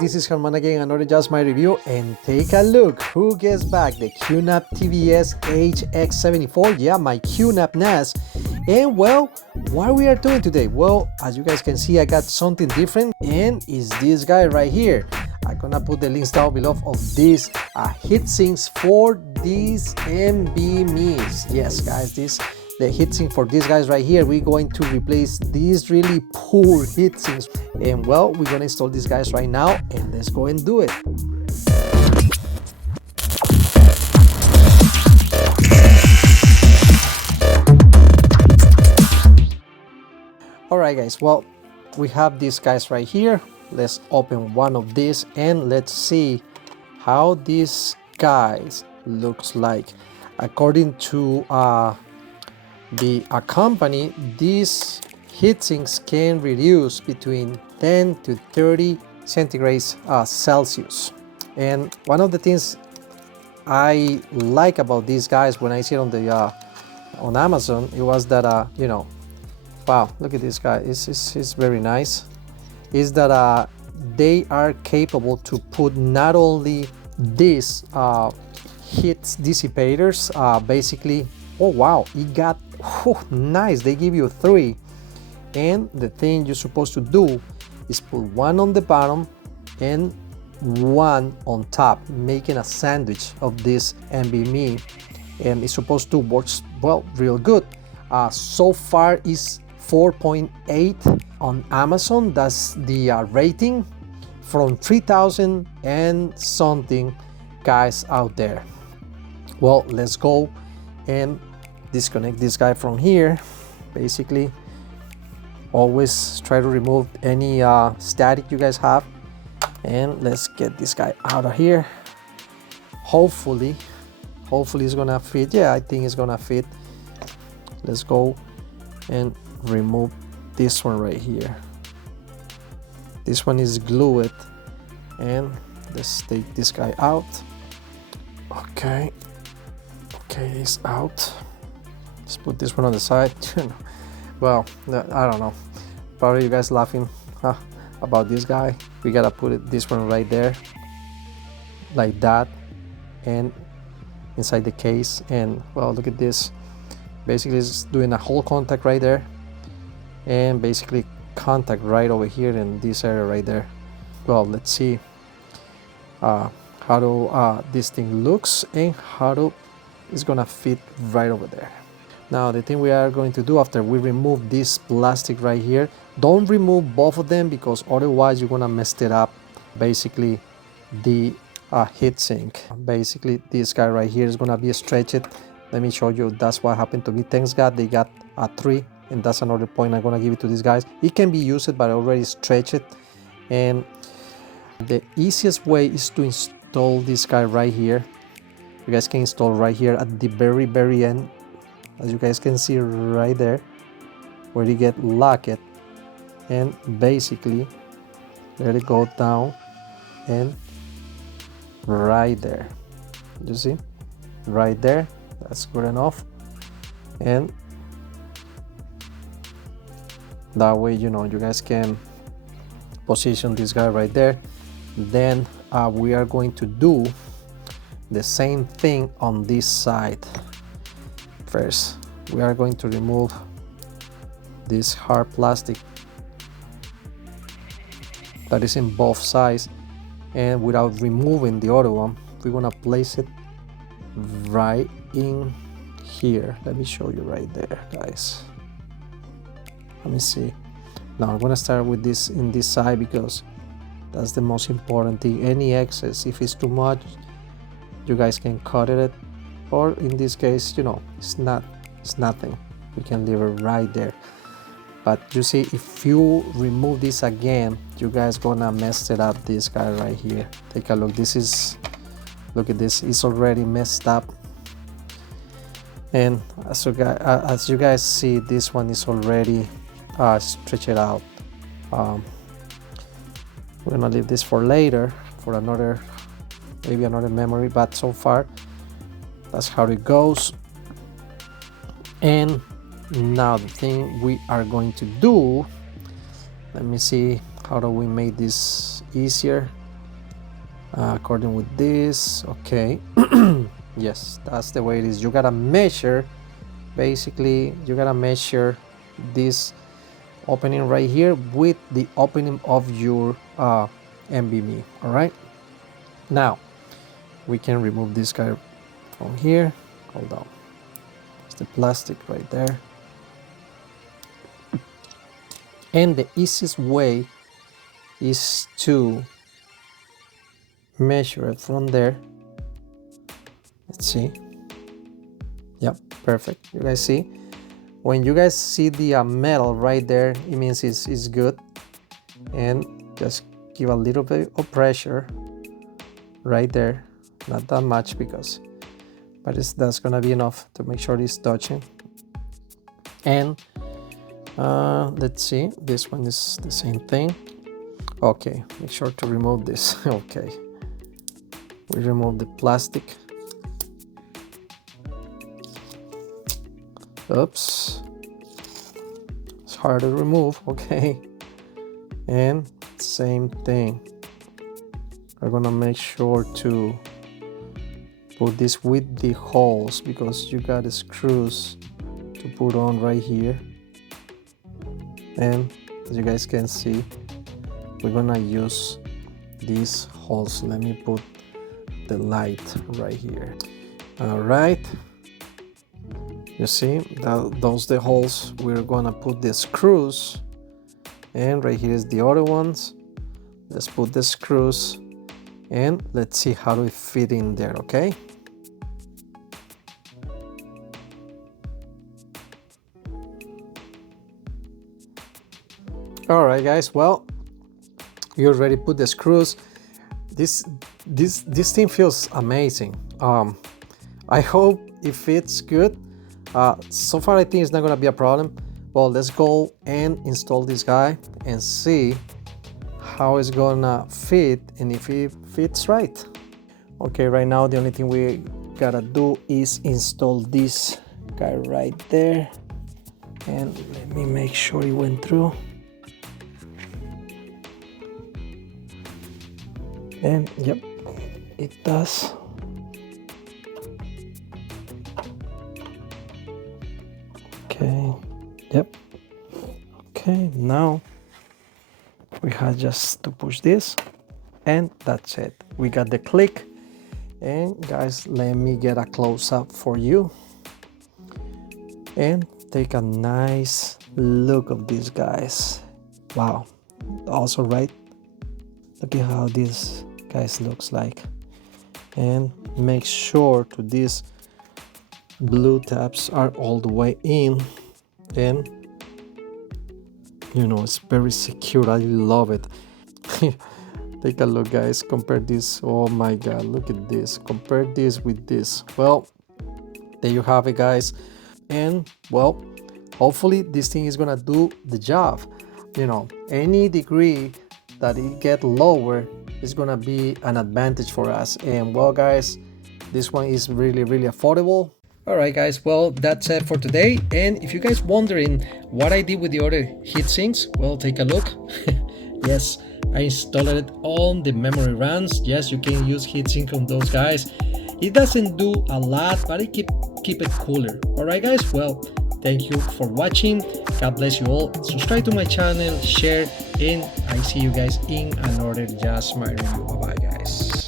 This is Herman again, another Just My Review, and take a look who gets back the QNAP TVS HX74, yeah, my QNAP NAS. And well, what we are doing today? Well, as you guys can see, I got something different, and it's this guy right here. I'm gonna put the links down below of these heatsinks for these Nvmes. Yes, guys, the heatsink for these guys right here. We're going to replace these really poor heatsinks, and well, we're gonna install these guys right now, and let's go and do it. All right, guys, well, we have these guys right here. Let's open one of these and let's see how this guys looks like. According to the company, these heatsinks can reduce between 10 to 30 centigrades Celsius. And one of the things I like about these guys when I see it on the on Amazon, it was that you know, wow, look at this guy, it's very nice, is that they are capable to put not only these heat dissipators, basically, oh wow, it got nice, they give you 3, and the thing you're supposed to do is put one on the bottom and one on top, making a sandwich of this Nvme, and it's supposed to work well, real good. So far is 4.8 on Amazon. That's the rating from 3,000 and something guys out there. Well, let's go and disconnect this guy from here. Basically, always try to remove any static you guys have, and let's get this guy out of here. Hopefully it's gonna fit. Yeah, I think it's gonna fit. Let's go and remove this one right here. This one is glued, and let's take this guy out. Okay, it's out. Let's put this one on the side. Well, I don't know, probably you guys laughing about this guy. We gotta put this one right there like that, and inside the case. And well, look at this, basically it's doing a whole contact right there, and basically contact right over here in this area right there. Well, let's see how this thing looks and how it's gonna fit right over there. Now the thing we are going to do after we remove this plastic right here, don't remove both of them because otherwise you're gonna mess it up. Basically the heatsink, basically this guy right here is gonna be stretched. Let me show you, that's what happened to me. Thanks God they got a 3, and that's another point I'm gonna give it to these guys. It can be used, but I already stretched it. And the easiest way is to install this guy right here. You guys can install right here at the very end, as you guys can see right there, where you get locked, and basically let it go down, and right there, you see, right there, that's good enough. And that way, you know, you guys can position this guy right there. Then we are going to do the same thing on this side. First, we are going to remove this hard plastic that is in both sides, and without removing the other one, we're gonna place it right in here. Let me show you right there, guys. Let me see. Now I'm gonna start with this in this side because that's the most important thing. Any excess, if it's too much, you guys can cut it, or in this case, you know, it's nothing, we can leave it right there. But you see, if you remove this again, you guys gonna mess it up. This guy right here, take a look. Look at this, it's already messed up. And as you guys see, this one is already stretched out. We're gonna leave this for later, for another, maybe another memory, but so far that's how it goes. And now the thing we are going to do, let me see how do we make this easier. according with this. Okay. Yes, that's the way it is. You gotta measure, basically you gotta measure this opening right here with the opening of your NVMe. All right, now we can remove this guy from here. Hold on, it's the plastic right there. And the easiest way is to measure it from there. Let's see. Yep, perfect. You guys see? When you guys see the metal right there, it means it's good. And just give a little bit of pressure right there. Not that much because, but that's gonna be enough to make sure it's touching. And let's see, this one is the same thing. Okay, make sure to remove this. Okay, we remove the plastic. Oops, it's hard to remove. Okay, and same thing, we're gonna make sure to put this with the holes because you got the screws to put on right here. And as you guys can see, we're gonna use these holes. Let me put the light right here. All right, you see those the holes we're gonna put the screws, and right here is the other ones. Let's put the screws and let's see how do it fit in there. Okay, all right guys, well, you already put the screws. This thing feels amazing. I hope it fits good. So far I think it's not gonna be a problem. Well, let's go and install this guy and see how it's gonna fit and if it fits right. Okay, right now the only thing we gotta do is install this guy right there, and let me make sure it went through. And yep, it does. Okay, yep. Okay, now we have just to push this and that's it. We got the click. And guys, let me get a close-up for you and take a nice look of these guys. Wow, also right, look at how this guys looks like. And make sure to these blue tabs are all the way in, and you know it's very secure. I love it. Take a look guys, compare this. Oh my god, look at this, compare this with this. Well, there you have it guys. And well, hopefully this thing is gonna do the job. You know, any degree that it get lower is gonna be an advantage for us. And well guys, this one is really affordable. All right guys, well, that's it for today. And if you guys wondering what I did with the other heat sinks, well, take a look. Yes, I installed it on the memory runs. Yes, you can use heatsink on those guys. It doesn't do a lot, but it keep it cooler. All right guys, well, thank you for watching. God bless you all. Subscribe to my channel, share, and I see you guys in another Just My Review. Bye bye guys.